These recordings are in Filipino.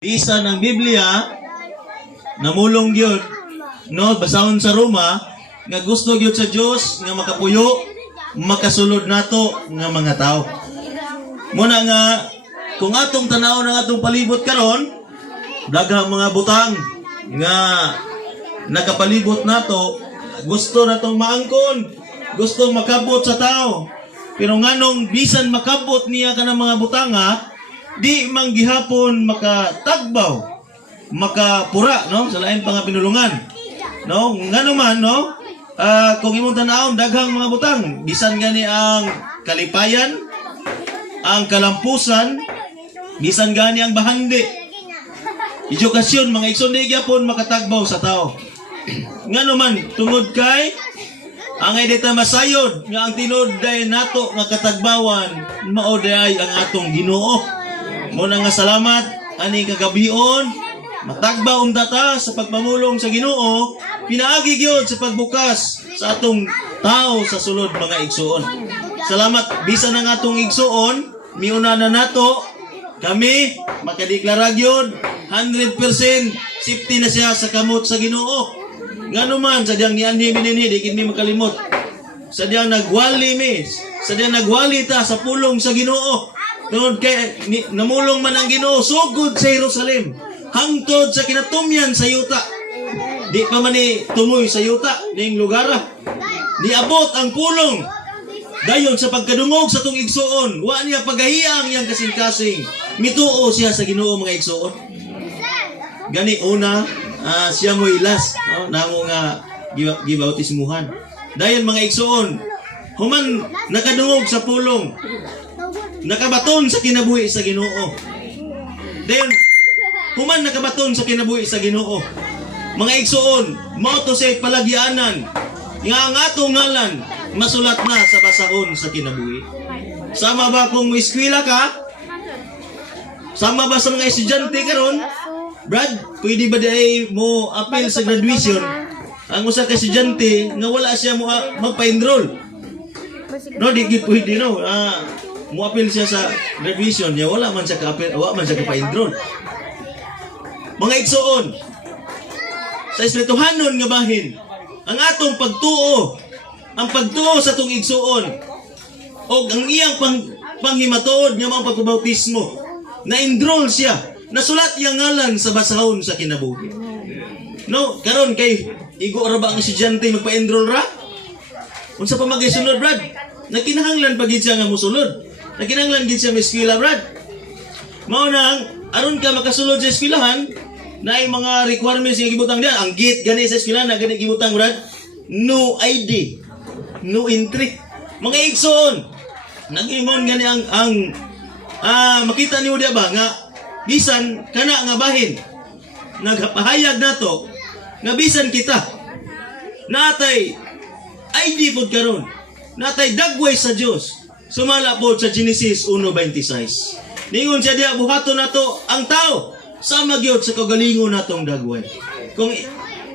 Isa ng Biblia, namulong gyud no basahon sa Roma nga gusto gyud sa Dios nga makapuyo makasulod nato nga mga tao. Muna nga kung atong tanaw ng atong palibot karon, daghang mga butang nga nakapalibot nato, gusto natong maangkon, gusto makabot sa tao. Pero nganong bisan makabot niya kanang mga butanga, di man gihapon makatagbaw, makapura no sa lain pa nga pinulungan. No, ngano man no? Kung imong tan-awon daghang mga butang, bisan gani ang kalipayan, ang kalampusan, bisan gani ang bahandi. Edukasyon mga igsoon di gyapon makatagbaw sa tao. Ngano man tungod kay ang edita masayod nga ang tinod day nato nga katagbawan mao day ang atong Ginoo. Muna nga salamat ani kagabion matagbaw data sa pagpamulong sa Ginoo, pinaagi gyud sa pagbukas sa atong tao sa sulod mga igsoon. Salamat bisan ang atong igsoon miuna na nato kami makadeklara gyud 100% safety na siya sa kamot sa Ginoo. Ngano man sadyang nianhi minini di kid mi makalimot. Sadyang nagwali mi, sadyang nagwali ta sa pulong sa Ginoo. Tungod kay namulong man ang Ginoo sugod sa Jerusalem, hangtod sa kinatumyan sa yuta. Di pa man ni tumoy sa yuta ning lugar. Di abot ang pulong. Dayon sa pagkadungog sa tong igsuon, wa niya pagahiyang yang kasing-kasing. Mituo siya sa Ginoo mga igsuon. Gani una siya mo ilas namo nga gibautismuhan. Dayon mga igsuon, human nakadungog sa pulong, nakabaton sa kinabuhi sa Ginoo. Dayon human nakabaton sa kinabuhi sa Ginoo. Mga igsuon, mao to say palagyanan nga ang atong ngalan masulat na sa basahon sa kinabuhi. Sama ba kung eskwela ka? Sama ba sa mga estudyante karon? Brad, pwede ba day mo appeal sa graduation ang usa ka estudyante nga wala siya mo magpa-enroll? No, di gid pwede no. Mo appeal siya sa graduation, ya wala man siya ka-appeal, wala man siya pa-enroll. Mga igsoon, sa espirituhanon nga bahin, ang atong pagtuo, ang pagtuo sa atong igsoon, o ang iyang panghimatuod nga mga pagpabautismo, na-enroll siya, nasulat iyang ngalan sa basahon sa kinabuhi. No, karon kay igo ra ba ang estudyante magpa-enroll ra? Unsa pa magisunod, Brad? Nakinahanglan pa gid siya nga mosulod. Nakinahanglan gid siya eskwela, Brad. Mao nang aron ka makasulod sa eskwelahan, naay mga requirements nga gibutang diyan. Ang gate gani sa eskwelahan na gani gibutang, Brad. No ID, no entry. Mga igsoon, nag-ingon gani ang makita niyo diya ba nga bisan kana nga bahin nagpahayag nato nga bisan kita natay ID pod karon, natay dagway sa Dios sumala pod sa Genesis 1:26. Ningon siya diya buhaton nato ang tao sama gyud sa kagalingon natong dagway. Kung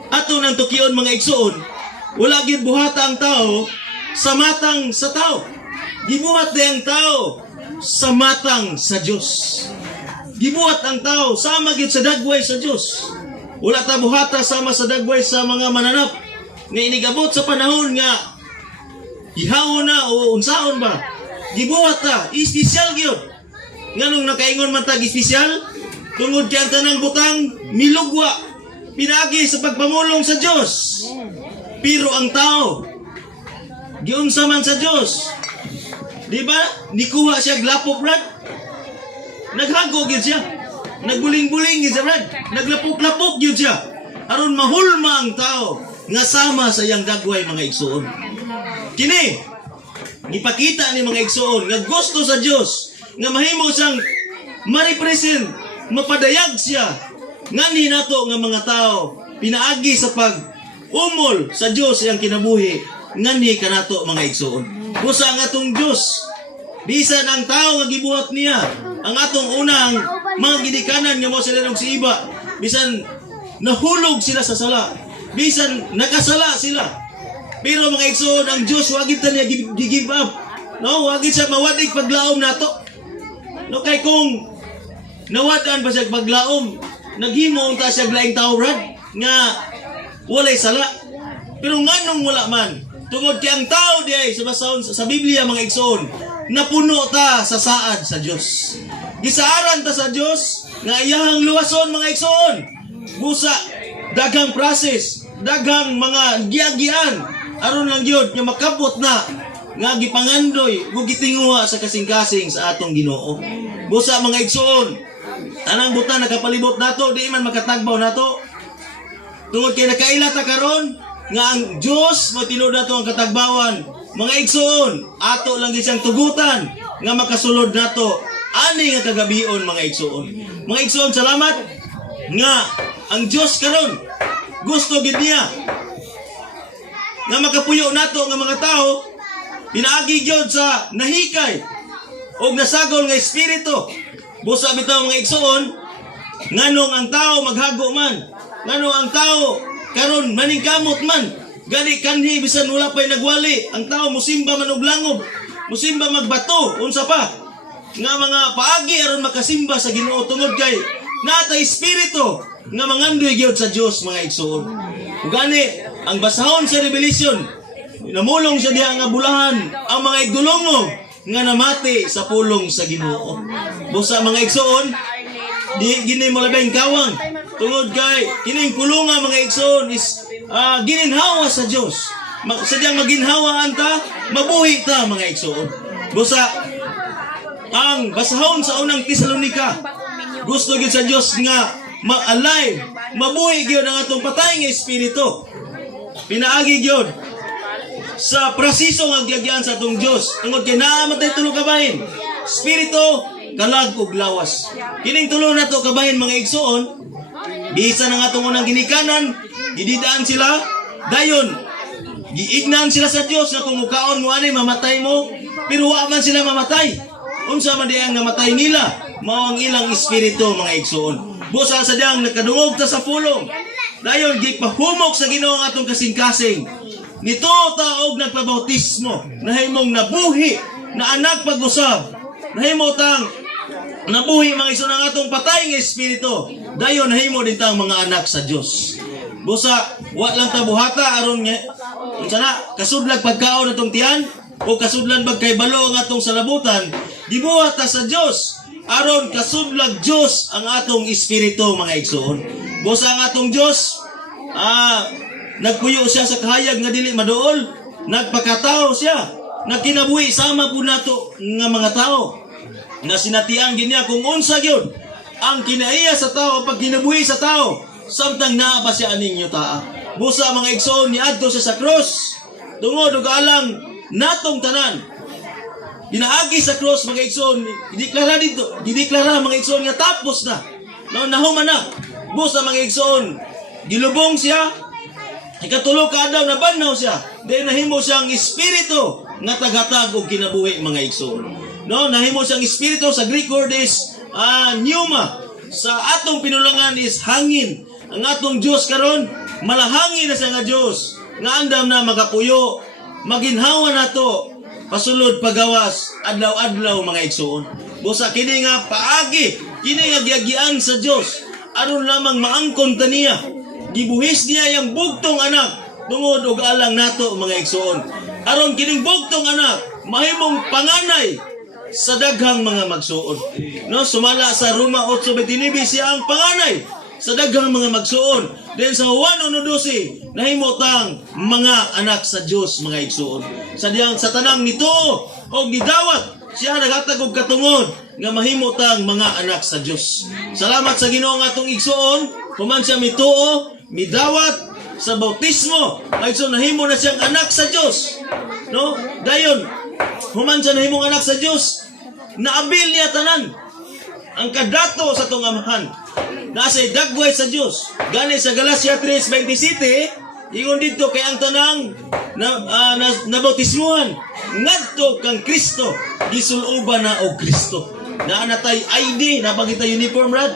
ato nang tukion mga igsoon, wala gyud buhata ang tao sa matang sa tao. Gibuhat ang tao sa matang sa Dios. Gibuhat ang tao sama gyud sa dagway sa Dios. Wala ta buhata sama sa dagway sa mga mananap. Nga inigabot sa panahon nga ihawon na o unsaon ba? Gibuhat ta, espesyal gyud. Nganong nakaingon man tag espesyal? Tungod kay ang tanang butang milugwa pinagi sa pagpamulong sa Dios. Pero ang tao giunsa man sa Dios. Di ba? Nikuha siya glapok, Brad. Naghago gyud siya. Nagbuling-buling gyud siya, Brad. Naglapok-lapok gyud siya. Aron mahulma ang tao nga sama sa iyang dagway mga igsoon. Kini gipakita ni mga igsoon nga gusto sa Dios nga mahimo siyang ma-represent, mapadayag siya ngani nato nga mga tao pinaagi sa pag-umol sa Dios iyang kinabuhi ngani kanato mga igsoon. Busa ang atong Dios bisan ang tao nga gibuhat niya, ang atong unang mga gidikanan nga mo sila og si iba, bisan nahulog sila sa sala, bisan nakasala sila. Pero mga igsoon, ang Dios wa gid ta niya gi-give up. No, wa gid siya mawadig paglaom nato. No, kay kung Nawadaan pa siya paglaom. Naghimo ta siya laing tao, Brad, nga walay sala. Pero nganong wala man, tungod kay ang tao diay sa basahon sa Biblia mga igsoon, napuno ta sa saad sa Dios. Gisaaran ta sa Dios nga iyahang luwason mga igsoon. Busa daghang process, daghang mga giagian aron lang gyud nga makabot na nga gipangandoy ug gitinguha sa kasing-kasing sa atong Ginoo. Busa mga igsoon, anang buta nakapalibot nato, di man makatagbaw nato. Tungod kay nakaila ta karon nga ang Dios mo tinud nato ang katagbawan. Mga igsoon, ato lang siyang tugutan nga makasulod nato ani nga kagabion mga igsoon. Mga igsoon, salamat nga ang Dios karon gusto gid niya nga makapuyo nato nga mga tao pinaagi gyud sa nahikay og nasagol nga espiritu. Busa bitaw mga igsoon, nganong ang tao maghago man, nganong ang tao karon maningkamot man, gani kanhi bisan wala pay nagwali, ang tao musimba man og langob, musimba magbato, unsa pa nga mga paagi aron makasimba sa Ginoo tungod kay natay espiritu nga mangandoy gyud sa Dios mga igsoon. Ug gani ang basahon sa Revelation, namulong siya diha nga bulahan ang mga igdulongog nga namati sa pulong sa Ginoo. Busa mga igsoon, di gini mo labing kawang tungod kay kining pulunga mga igsoon is gininhawa sa Dios. Sadyang maginhawaan ta, mabuhi ta mga igsoon. Busa ang basahon sa unang Tesalonika, gusto gyud sa Dios nga ma-alive, mabuhi gyud ang atong patay nga espiritu. Pinaagi gyud sa prasiso nga gyagyan sa atong Dios. Tungod kay naamatay tulo ka bahin, espiritu, kalag ug lawas. Kining tulo nato kabahin mga igsoon, bisa ng atong unang ginikanan, gididaan sila, dayon giignan sila sa Dios nga kung mukaon mo ani mamatay mo, pero wa man sila mamatay. Unsa man diyang namatay nila, mao ang ilang espiritu mga igsoon. Busa sa diyang nakadungog ta sa pulong, dayon gipahumok sa Ginoo ang atong kasing-kasing. Nito ta og nagpabautismo, nahimong nabuhi na anak pag-usab, nahimo tang nabuhi mga igsoon ang atong patay nga espiritu, dayon nahimo din tang mga anak sa Dios. Busa wa lang ta buhata aron nga unsa na kasudlag pagkaon atong tiyan o kasudlan bag kay balo ang atong salabutan, gibuhat ta sa Dios aron kasudlag Dios ang atong espiritu mga igsoon. Busa ang atong Dios nagpuyo siya sa kahayag nga dili maduol, nagpakatao siya, nagkinabuhi sama po nato nga mga tao, nga sinatian ginya kung unsa gyud ang kinaiya sa tao pag kinabuhi sa tao, samtang naa pa siya aning yuta. Busa mga igsoon, niadto siya sa cross, tungod og alang natong tanan. Ginaagi sa cross mga igsoon, gideklara mga igsoon nga tapos na. Nahuman na. Busa mga igsoon, gilubong siya. Ikatulo ka adlaw na banhaw siya. Dahil nahimo siyang espiritu nga tagatag og kinabuhi mga igsoon. No, nahimo siyang espiritu, sa Greek word is pneuma. Sa atong pinulangan is hangin. Ang atong Dios karon malahangin na siya nga Dios. Nga andam na magapuyo, maginhawa nato pasulod pagawas adlaw-adlaw mga igsoon. Busa kini nga paagi, kini nga giagian sa Dios aron lamang maangkon ta niya. Gibuhis niya yang bugtong anak tungod og alang nato mga igsoon. Aron kining bugtong anak mahimong panganay sa daghang mga magsuon. No, sumala sa Roma 8:29 siya ang panganay sa daghang mga magsuon. Then sa Juan 1:12 nahimo tang mga anak sa Dios mga igsoon. Sa diyang sa tanang nito og gidawat siya naghatag og katungod nga mahimo tang mga anak sa Dios. Salamat sa Ginoo nga atong igsoon, human siya mituo, midawat sa bautismo, ay so nahimo na siyang anak sa Dios. No? Dayon, human siya nahimong anak sa Dios, naabil niya tanan ang kadato sa tong amahan. Nasa'y dagway sa Dios. Gani sa Galacia 3:27, ingon dito kay ang tanang nabautismuhan ngadto kang Kristo, gisuluban na og Kristo. Naanatay ID, napakita uniform rad.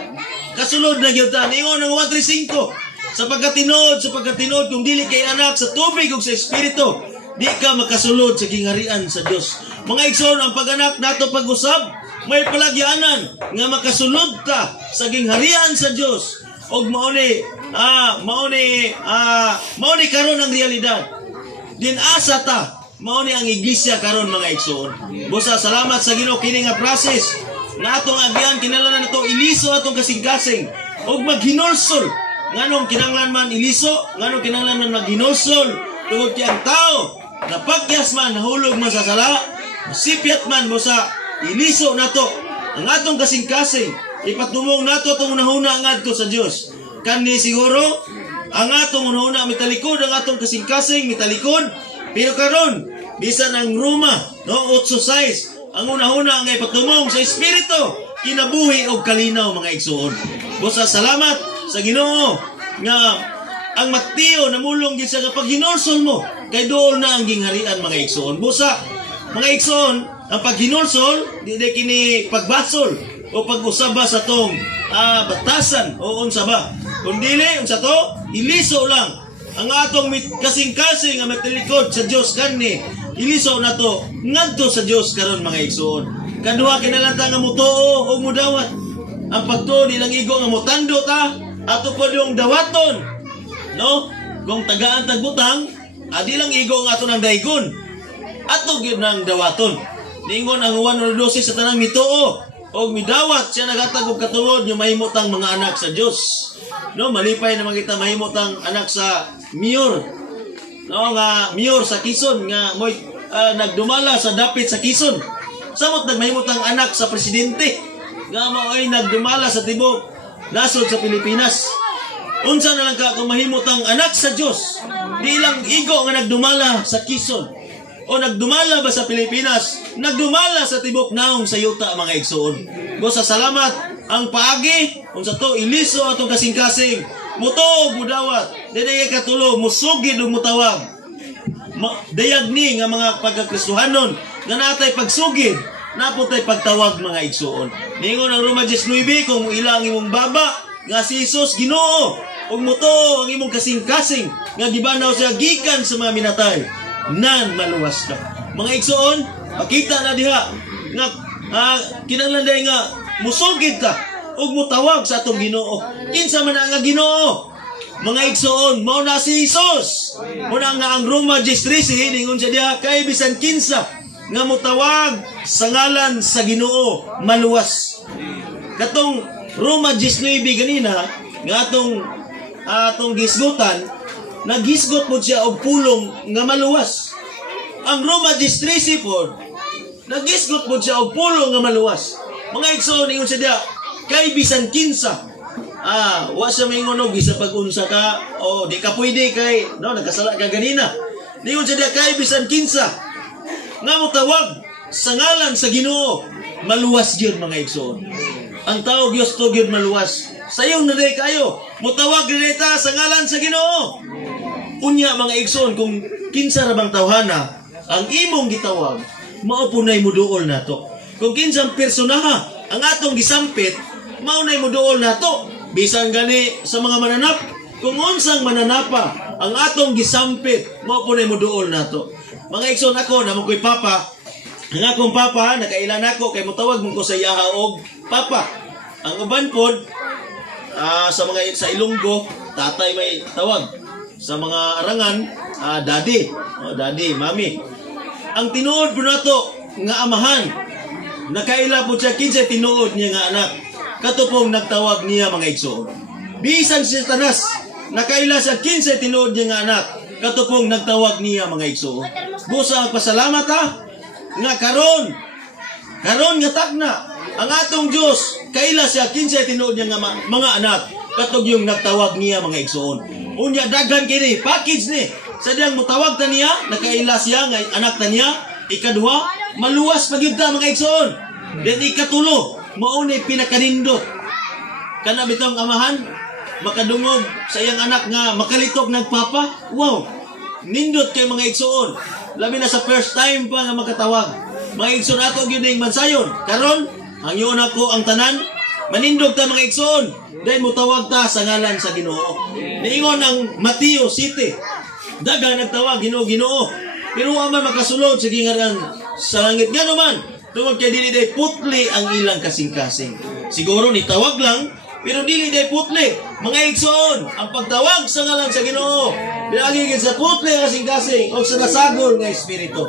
Kasulod na gyud ta. Ingon ang 1:35. Sa pagkatinod kung dili kay anak sa tubig ug sa espiritu, di ka makasulod sa kingharian sa Dios. Mga igsoon, ang pag-anak nato pag-usab, may palagyanan nga makasulod ta sa gingharian sa Dios. Og mauni karon ang realidad. Din asa ta mauni ang iglesia karon mga igsoon. Busa salamat sa Ginoo kini nga process nga atong agyan kinahanglan nato iliso atong kasing-kasing og maghinulsol. Nganong kinahanglan man iliso, nganong kinahanglan man maghinulsol tungod kay ang tao napakyas man nahulog man sa sala, sipyat man busa iliso nato ang atong kasing-kasing. Ipatumong nato atong unahuna ngadto sa Dios. Kani siguro ang atong unahuna mitalikod ang atong kasing-kasing mitalikod. Pero karon bisan ang Roma no 8:6 ang unahuna nga ipatumong sa espiritu kinabuhi og kalinaw mga igsoon. Busa salamat sa Ginoo nga ang Mateo namulong gid sa paghinulsol mo kay dool na ang gingharian mga igsoon. Busa mga igsoon ang paghinulsol di kini pagbasol o pag-usab ba sa tong batasan o unsa ba, kundili unsa to iliso lang ang atong kasing-kasing nga matalikod sa Dios kanni iliso na to ngadto sa Dios karon mga igsoon. Kaduha kinahanglan nga mutuo o mudawat ang pagtuo nilang igo nga motando ta ato pod yung dawaton no kung tagaan tagbutang adi lang igo nga ato nang daygon ato gyud nang dawaton ningon ang 112 sa tanang mituo og midawat siya nagatag og katuod nga mahimutang mga anak sa Dios. No, malipay naman kita mahimutang anak sa mayor. No, nga mayor sa Quezon nga moy nagdumala sa dapit sa Quezon. Samot nagmahimutang anak sa presidente nga maoy nagdumala sa tibok nasod sa Pilipinas. Unsa na lang ka kung mahimutang anak sa Dios? Di lang igo nga nagdumala sa Quezon. O nagdumala ba sa Pilipinas? Nagdumala sa tibok naong sa yuta mga igsoon. Busa salamat ang paagi unsa to iliso atong kasing-kasing. Mutog mudawat, dili katulo musugid ug mutawag. Dayag ni nga mga pagkakristohanon nga natay pagsugid, naputay pagtawag mga igsoon. Ningon ang Roma 19 kung ilang imong baba nga si Jesus Ginoo ug muto ang imong kasing-kasing nga gibanaw siya gikan sa mga minatay. Nan maluwas ka. Mga igsoon, pakita na diha nga kinahanglan day nga musugid ta ug mutawag sa atong Ginoo. Kinsa man nga Ginoo? Mga igsoon, mao na si Jesus. Muna nga ang Roma 13 ningon siya diha kay bisan kinsa nga mutawag sa ngalan sa Ginoo maluwas. Katong Roma 19 ganina nga atong gisgutan naghisgot po siya og pulong nga maluwas. Ang Roma 13 po naghisgot po siya og pulong nga maluwas. Mga igsoon ingon siya diha kay bisan kinsa wa siya maingon og bisa pag-unsa ka o di ka pwede kay no nagkasala ka ganina. Ingon siya diha kay bisan kinsa nga motawag sa ngalan sa Ginoo maluwas gyud mga igsoon. Ang tao Dios to gyud maluwas. Sayong na day kayo motawag diri ta sa ngalan sa Ginoo. Unya mga igsoon kung kinsa ra bang tawhana ang imong gitawag mao punay muduol nato. Kung kinsang personaha ang atong gisampit mao nay muduol nato. Bisan gani sa mga mananap kung unsang mananapa ang atong gisampit mao punay muduol nato. Mga igsoon ako na ko'y papa. Ang akong papa nakailan ako kay motawag mo ko sa iyaha og papa. Ang uban pod sa mga sa Ilonggo tatay may tawag. Sa mga arangan, daddy, daddy, mami. Ang tinuod po nato nga amahan, nakaila po siya kinsa tinuod niya nga anak. Katupong nagtawag niya mga igsoon. Bisan si Satanas, nakaila sa kinsa tinuod niya nga anak. Katupong nagtawag niya mga igsoon. Busa pasalamat ha, nga karon nga tagna, ang atong Dios kaila siya kinsa tinuod niya nga mga anak. Katug yung nagtawag niya mga igsoon. Unya daghan kini package ni sa diyang mutawag ta niya nakaila siya nga anak ta niya. Ikaduha maluwas pagyud ta mga igsoon. Then ikatulo mao ni pinakanindot kana bitong amahan makadungog sa iyang anak nga makalitok nagpapa. Wow, nindot kay mga igsoon, labi na sa first time pa nga makatawag. Mga igsoon ato gyud ning mansayon karon ang yun ako ang tanan manindog ta mga igsoon. Dahil mutawag ta sa ngalan sa Ginoo. Niingon ang Mateo 7. Daga nagtawag Ginoo Ginoo. Pero wa man makasulod sa gingharian sa langit. Ngano man Tungod kay dili day putli ang ilang kasing-kasing. Siguro ni tawag lang, pero dili day putli. Mga igsoon, ang pagtawag sa ngalan sa Ginoo, bilagi gid sa putli ang kasing-kasing o sa nasagol nga espiritu.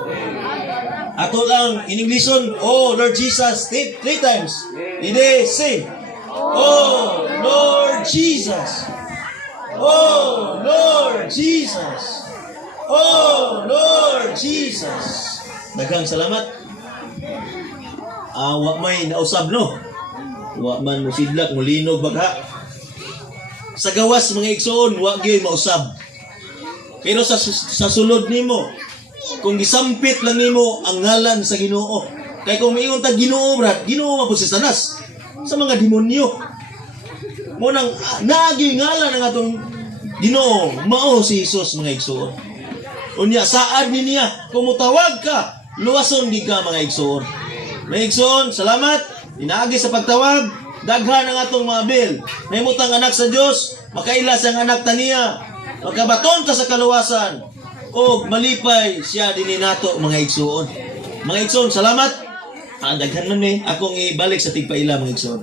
Ato lang in Englishon, oh Lord Jesus, three times. Ide say, oh Lord Jesus. Oh Lord Jesus. Oh Lord Jesus. Daghang salamat. Wa may nausab no. Wa man musidlak mulinog bagha. Sa gawas mga igsoon, wa gyud mausab. Pero sa sulod nimo, kung gisampit lang nimo ang ngalan sa Ginoo, kay kung miingon ta Ginoo brad, Ginoo mapud si Satanas sa mga demonyo. Mo nang naagi ngalan ang atong Ginoo, mao si Hesus mga igsoon. Unya saad ni niya, kung mutawag ka, luwason di ka mga igsoon. Mga igsoon, salamat. Inaagi sa pagtawag, daghan ang atong mga bil. Mahimutang anak sa Dios, makailas ang anak taniya, makabaton ta sa kaluwasan, o malipay siya dinhi nato mga igsoon. Mga igsoon, salamat. Daghan man akong ibalik sa tigpaila mga igsoon.